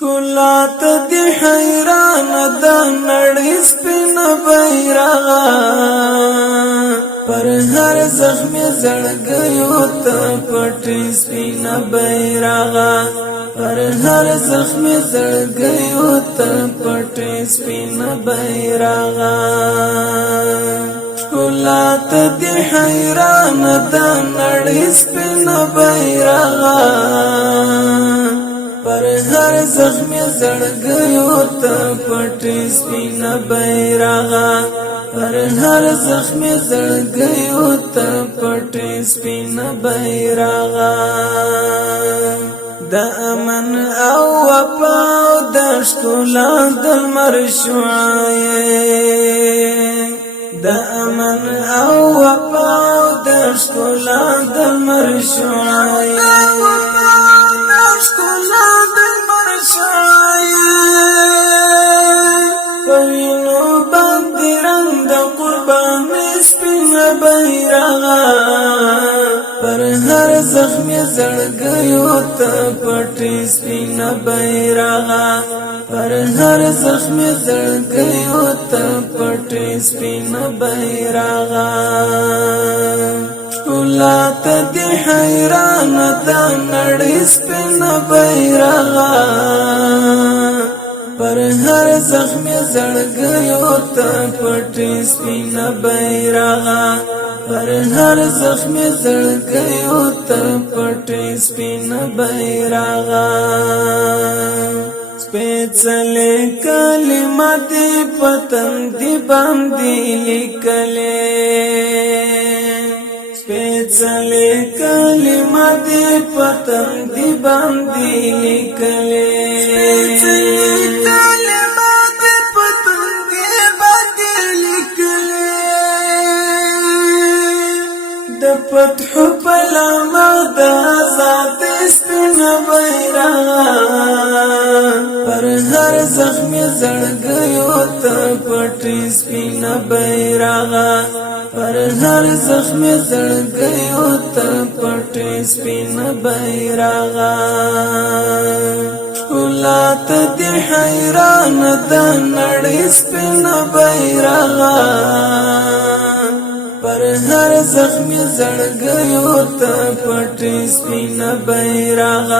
شکلات دی حیران دا نړۍ سپین بیرغ پر هر زخم زړګیو ته پټي سپین بیرغ پر هر زخم زړګیو ته پټي سپین بیرغ شکلات دی حیران دا نړۍ سپین بیرغ پر هر زخم زړګیو ته پټي سپین بیرغ پر هر زخم زړګیو ته پټي سپین بیرغ د امن او وفا د ښکلا د لمر شعاع د امن او وفا د ښکلا د لمر شعاع پوینو باندې رنگ د قربان سپین بیرغ پر هر زخم زړګیو ته پټي سپین بیرغ پر هر زخم زړګیو ته پټي سپین بیرغ شکلات دی حیران دا نړۍ سپین بیرغ پر هر زخم زړګیو ته پټي سپین بیرغ پر هر زخم زړګیو ته پټي سپین بیرغ سپېڅلې کلمات پتن دی باندې لیکلې سپېڅلې کلمات پتن دی باندې لیکلې د فتح پلمه د آزاد سپین بیرغ پر هر زخم زړګیو ته پټي سپین بیرغ پر هر زخم زړګیو ته پټي سپین بیرغ شکلات دی حیران دا نړۍ سپین بیرغ پر هر زخم زړګیو ته پټي سپین بیرغ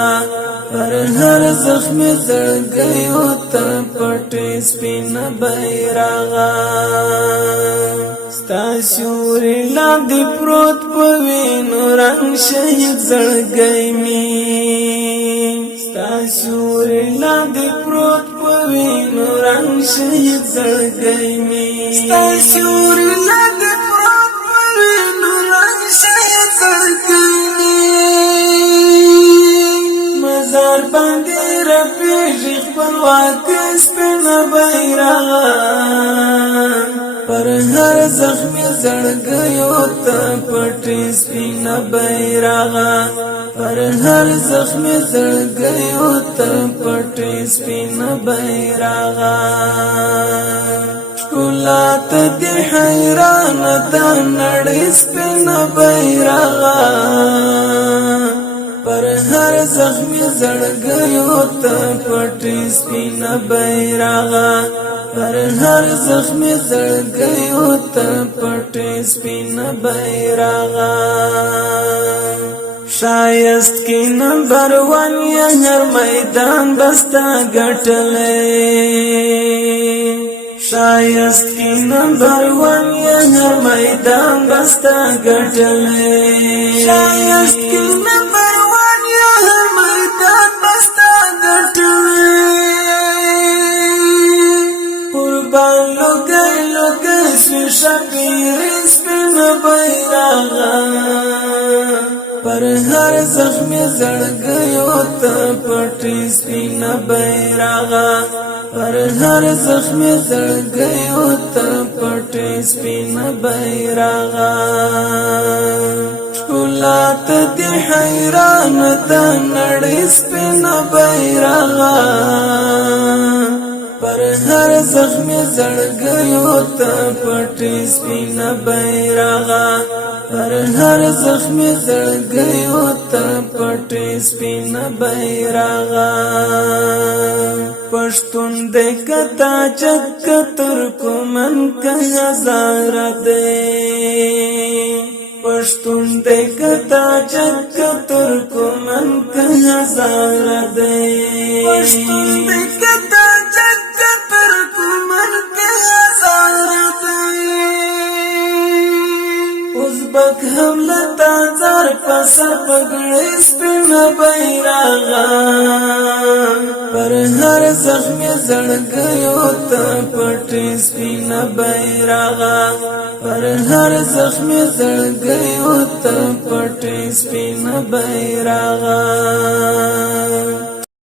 پر هر زخم زړګیو ته پټي سپین بیرغ ستا سیوري لاندې پروت په وینو رنګ شهید زړګی می ستا سیوري لاندې پروت په وینو رنګ شهید زړګی می ستا سیوري لاندې مزار باندې رپیږي خپلواک سپین بیرغ پر هر زخم زړګیو ته پټي سپین بیرغ پر هر زخم زړګیو ته پټي سپین بیرغ شکلات دی حیران دا نړۍ سپین بیرغ پر هر زخم زړګیو ته پټي سپین بیرغ پر هر زخم زړګیو ته پټي سپین بیرغ شایست کی نمبر 1 یا هر میدان بستا ګټلې شایست کی نمبر 1 یا هر میدان بستا ګټلې شایست کی نمبر 1 یا هر میدان بستا ګټلې قربان لوګي شبیر سپین بیرغ پر هر زخم زړګیو ته پټي سپین بیرغ پر هر زخم زړګیو ته پټي سپین بیرغ شکلات دی حیران دا نړۍ سپین بیرغ پر هر زخم زړګیو ته پټي سپین بیرغ پر هر زخم زړګیو ته پټي سپین بیرغ پښتون دې کتا چک ترکمن کا هزار دې پښتون دې کتا چک ترکمن کا هزار دې پښتون دې کتا چک ترکمن کا هزار دې ازبک هم لتا زار پسر پګړې سپین بیرغ پر هر زخم زړګیو ته پټې سپین بیرغ پر هر زخم زړګیو ته پټې سپین بیرغ